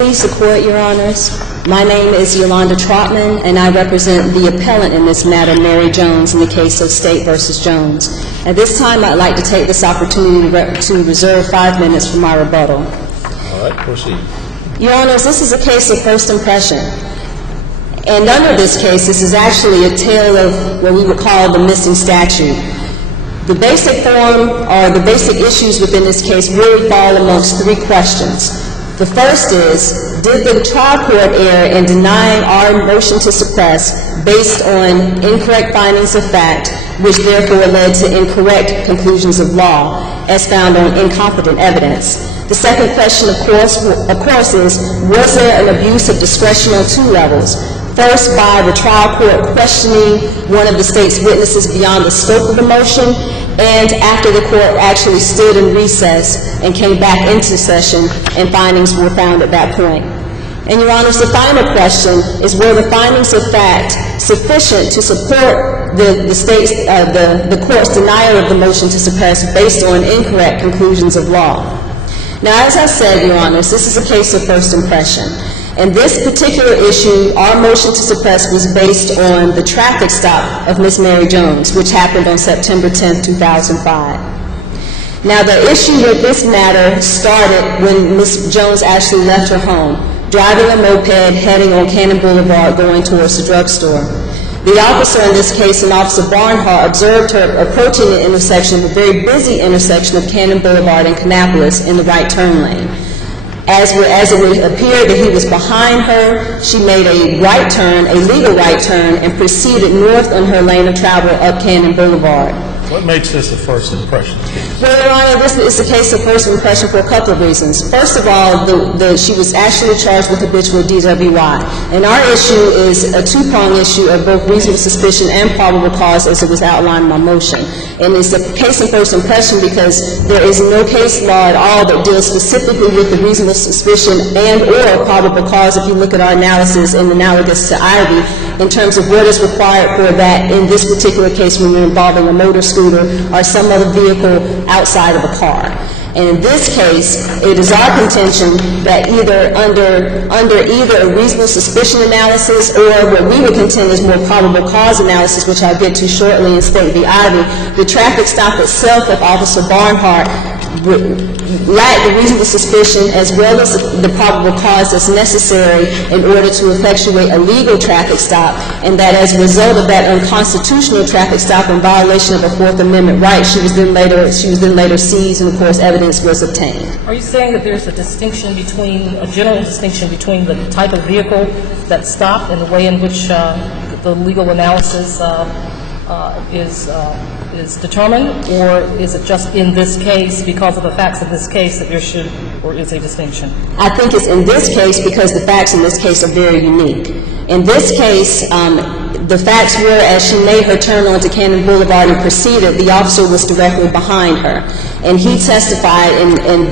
Please support, Your Honors. My name is Yolanda Trotman, and I represent the appellant in this matter, Mary Jones, in the case of State v. Jones. At this time, I'd like to take this opportunity to reserve 5 minutes for my rebuttal. All right, proceed. Your Honors, this is a case of first impression. And under this case, this is actually a tale of what we would call the missing statute. The basic form, or the basic issues within this case, really fall amongst 3 questions. The first is, did the trial court err in denying our motion to suppress based on incorrect findings of fact, which therefore led to incorrect conclusions of law, as found on incompetent evidence? The second question, of course, is, was there an abuse of discretion on 2 levels? First, by the trial court questioning one of the state's witnesses beyond the scope of the motion, and after the court actually stood in recess and came back into session and findings were found at that point. And, Your Honors, the final question is, were the findings of fact sufficient to support the court's denial of the motion to suppress based on incorrect conclusions of law? Now, as I said, Your Honors, this is a case of first impression. And this particular issue, our motion to suppress, was based on the traffic stop of Miss Mary Jones, which happened on September 10, 2005. Now, the issue with this matter started when Miss Jones actually left her home, driving a moped, heading on Cannon Boulevard, going towards the drugstore. The officer in this case, an Officer Barnhart, observed her approaching the intersection, the very busy intersection of Cannon Boulevard and Kannapolis, in the right turn lane. As it would appear that he was behind her, she made a right turn, a legal right turn, and proceeded north on her lane of travel up Cannon Boulevard. What makes this a first impression? Well, Your Honor, this is a case of first impression for a couple of reasons. First of all, she was actually charged with habitual DWI. And our issue is a 2-pronged issue of both reasonable suspicion and probable cause, as it was outlined in my motion. And it's a case of first impression because there is no case law at all that deals specifically with the reasonable suspicion and or probable cause, if you look at our analysis in analogous to Ivy, in terms of what is required for that in this particular case when you're involving a motor scooter or some other vehicle outside of a car. And in this case, it is our contention that either under either a reasonable suspicion analysis or what we would contend is more probable cause analysis, which I'll get to shortly in State v. Ivy, the traffic stop itself of Officer Barnhart lacked the reasonable suspicion as well as the probable cause that's necessary in order to effectuate a legal traffic stop, and that as a result of that unconstitutional traffic stop in violation of a Fourth Amendment right, she was then later seized, and of course evidence was obtained. Are you saying that there's a general distinction between the type of vehicle that stopped and the way in which the legal analysis is determined, or is it just in this case, because of the facts of this case, that there should or is a distinction? I think it's in this case because the facts in this case are very unique. In this case, the facts were, as she made her turn onto Cannon Boulevard and proceeded, the officer was directly behind her. And he testified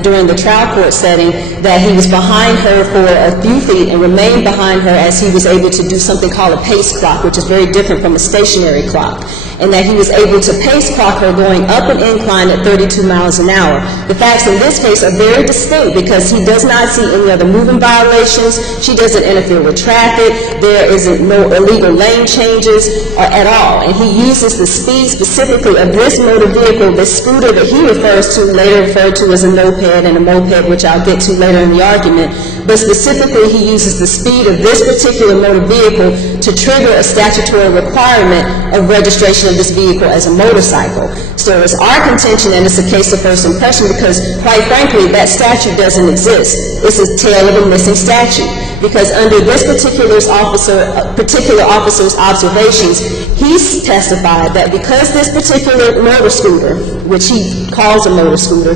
during the trial court setting that he was behind her for a few feet and remained behind her as he was able to do something called a pace clock, which is very different from a stationary clock, and that he was able to pace clock her going up an incline at 32 miles an hour. The facts in this case are very distinct because he does not see any other moving violations. She doesn't interfere with traffic. There isn't no illegal lane changes at all. And he uses the speed specifically of this motor vehicle, this scooter that he refers to, later referred to as a moped and a moped, which I'll get to later in the argument. But specifically, he uses the speed of this particular motor vehicle to trigger a statutory requirement of registration of this vehicle as a motorcycle. So it's our contention, and it's a case of first impression because, quite frankly, that statute doesn't exist. It's a tale of a missing statute. Because under this particular officer's observations, he testified that because this particular motor scooter, which he calls a motor scooter,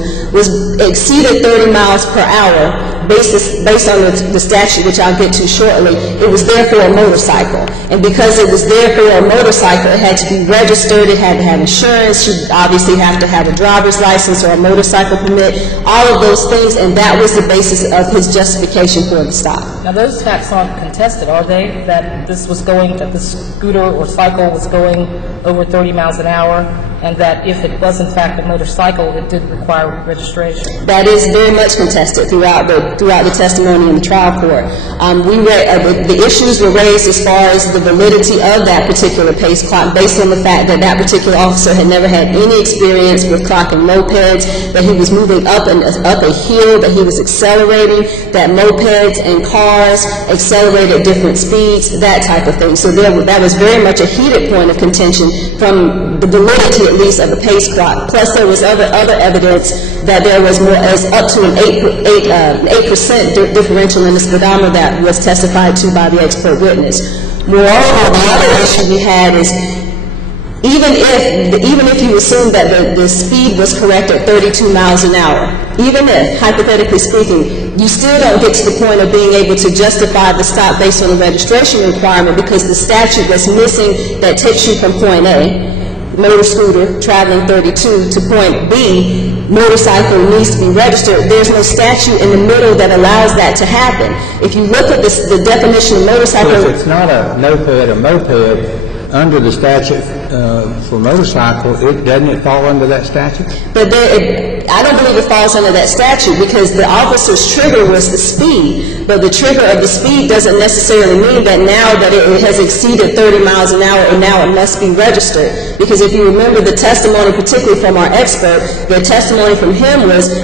exceeded 30 miles per hour, based on the statute, which I'll get to shortly, it was therefore a motorcycle. And because it was therefore a motorcycle, it had to be registered, it had to have insurance, she'd obviously have to have a driver's license or a motorcycle permit, all of those things, and that was the basis of his justification for the stop. Now, those facts aren't contested, are they? That this scooter or cycle was going over 30 miles an hour and that if it was in fact a motorcycle, it did require registration. That is very much contested throughout the testimony in the trial court. The issues were raised as far as the validity of that particular pace clock based on the fact that that particular officer had never had any experience with clocking mopeds, that he was moving up a hill, that he was accelerating, that mopeds and cars accelerated at different speeds, that type of thing. So that was very much a heated point of contention from the validity, at least, of the pace clock. Plus, there was other evidence that there was more as up to an 8% differential in the speedometer that was testified to by the expert witness. Moreover, the other issue we had is even if you assume that the speed was correct at 32 miles an hour, even if, hypothetically speaking, you still don't get to the point of being able to justify the stop based on the registration requirement because the statute that's missing that takes you from point A, motor scooter traveling 32, to point B, motorcycle needs to be registered. There's no statute in the middle that allows that to happen. If you look at the definition of motorcycle... So if it's not a moped, under the statute for motorcycle, doesn't it fall under that statute? But I don't believe it falls under that statute because the officer's trigger was the speed, but the trigger of the speed doesn't necessarily mean that now that it has exceeded 30 miles an hour and now it must be registered. Because if you remember the testimony, particularly from our expert, the testimony from him was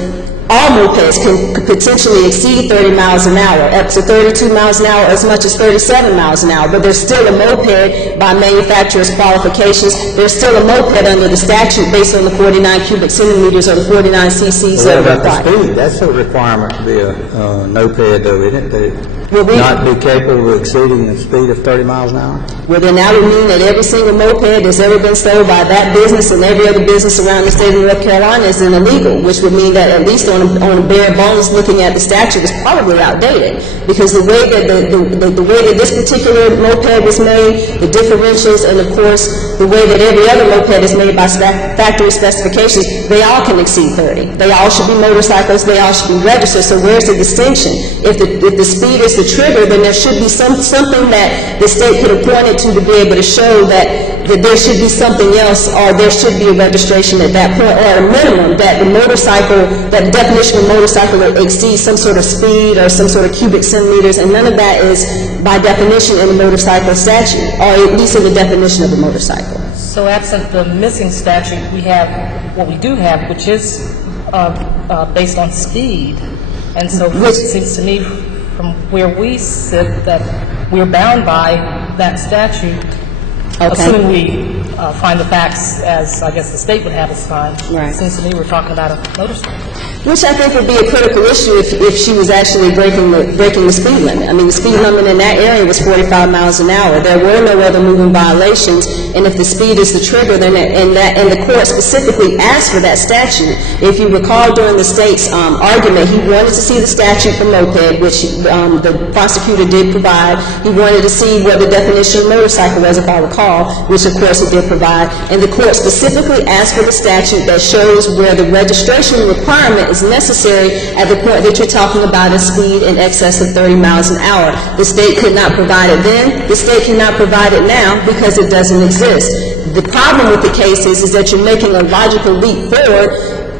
all mopeds can potentially exceed 30 miles an hour, up to 32 miles an hour, as much as 37 miles an hour. But there's still a moped by manufacturer's qualifications. There's still a moped under the statute based on the 49 cubic centimeters or the 49 cc's that are required. The speed, that's a requirement to be a moped, though, isn't it? Not be capable of exceeding the speed of 30 miles an hour? Well, then that would mean that every single moped that's ever been sold by that business and every other business around the state of North Carolina is illegal, which would mean that at least on a bare bones looking at the statute is probably outdated. Because the way that the way that this particular moped was made, the differentials, and of course the way that every other moped is made by factory specifications, they all can exceed 30. They all should be motorcycles. They all should be registered. So where's the distinction? If the speed is the trigger, then there should be something that the state could have pointed to be able to show that there should be something else, or there should be a registration at that point, or at a minimum that the motorcycle, that the definition of motorcycle exceeds some sort of speed or some sort of cubic centimeters, and none of that is by definition in the motorcycle statute, or at least in the definition of a motorcycle. So absent the missing statute, we have what we do have, which is based on speed, and so it seems to me from where we sit that we're bound by that statute, assuming we find the facts as I guess the state would have us find. Right. It seems to me we're talking about a motorcycle. Which I think would be a critical issue if she was actually breaking the speed limit. I mean, the speed limit in that area was 45 miles an hour. There were no other moving violations, and if the speed is the trigger, then and the court specifically asked for that statute. If you recall during the state's argument, he wanted to see the statute for moped, which the prosecutor did provide. He wanted to see what the definition of motorcycle was, if I recall, which of course it did provide. And the court specifically asked for the statute that shows where the registration requirement is necessary at the point that you're talking about a speed in excess of 30 miles an hour. The state could not provide it then. The state cannot provide it now because it doesn't exist. The problem with the case is that you're making a logical leap forward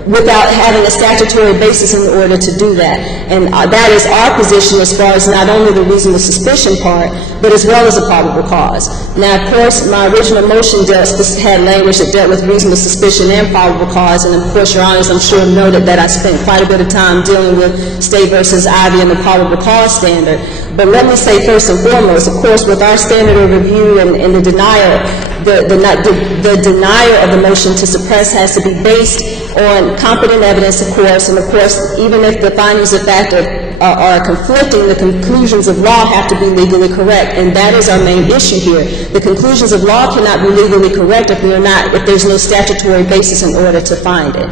without having a statutory basis in order to do that. And that is our position as far as not only the reasonable suspicion part, but as well as a probable cause. Now, of course, my original motion had language that dealt with reasonable suspicion and probable cause, and of course, Your Honors, I'm sure noted that I spent quite a bit of time dealing with State versus Ivey and the probable cause standard. But let me say first and foremost, of course, with our standard of review and the denial, the denial of the motion to suppress has to be based on competent evidence, of course, and of course, even if the findings of fact are conflicting, the conclusions of law have to be legally correct, and that is our main issue here. The conclusions of law cannot be legally correct if there's no statutory basis in order to find it.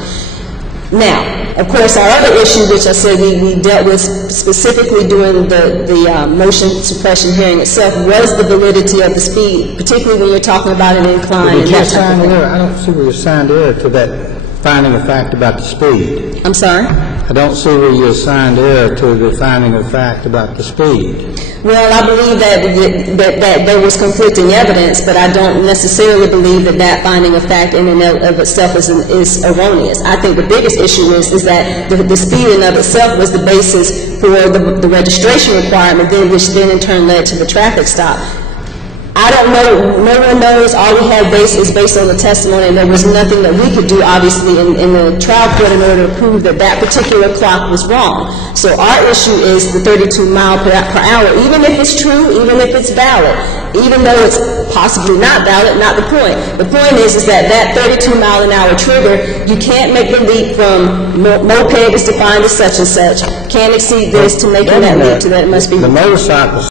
Now, of course, our other issue, which I said we dealt with specifically during the motion suppression hearing itself, was the validity of the speed, particularly when you're talking about an incline. I don't see where you signed error to that finding of fact about the speed. I'm sorry? I don't see where you assigned error to the finding of fact about the speed. Well, I believe that there was conflicting evidence, but I don't necessarily believe that that finding of fact in and of itself is erroneous. I think the biggest issue is that the speed in and of itself was the basis for the registration requirement, which then in turn led to the traffic stop. I don't know, no one knows. All we have is based on the testimony, and there was nothing that we could do, obviously, in the trial court in order to prove that that particular clock was wrong. So our issue is the 32 mile per hour, even if it's true, even if it's valid, even though it's possibly not valid, not the point. The point is that 32 mile an hour trigger, you can't make the leap from moped is defined as such and such, can't exceed this to making that leap to that it must be. The motorcycle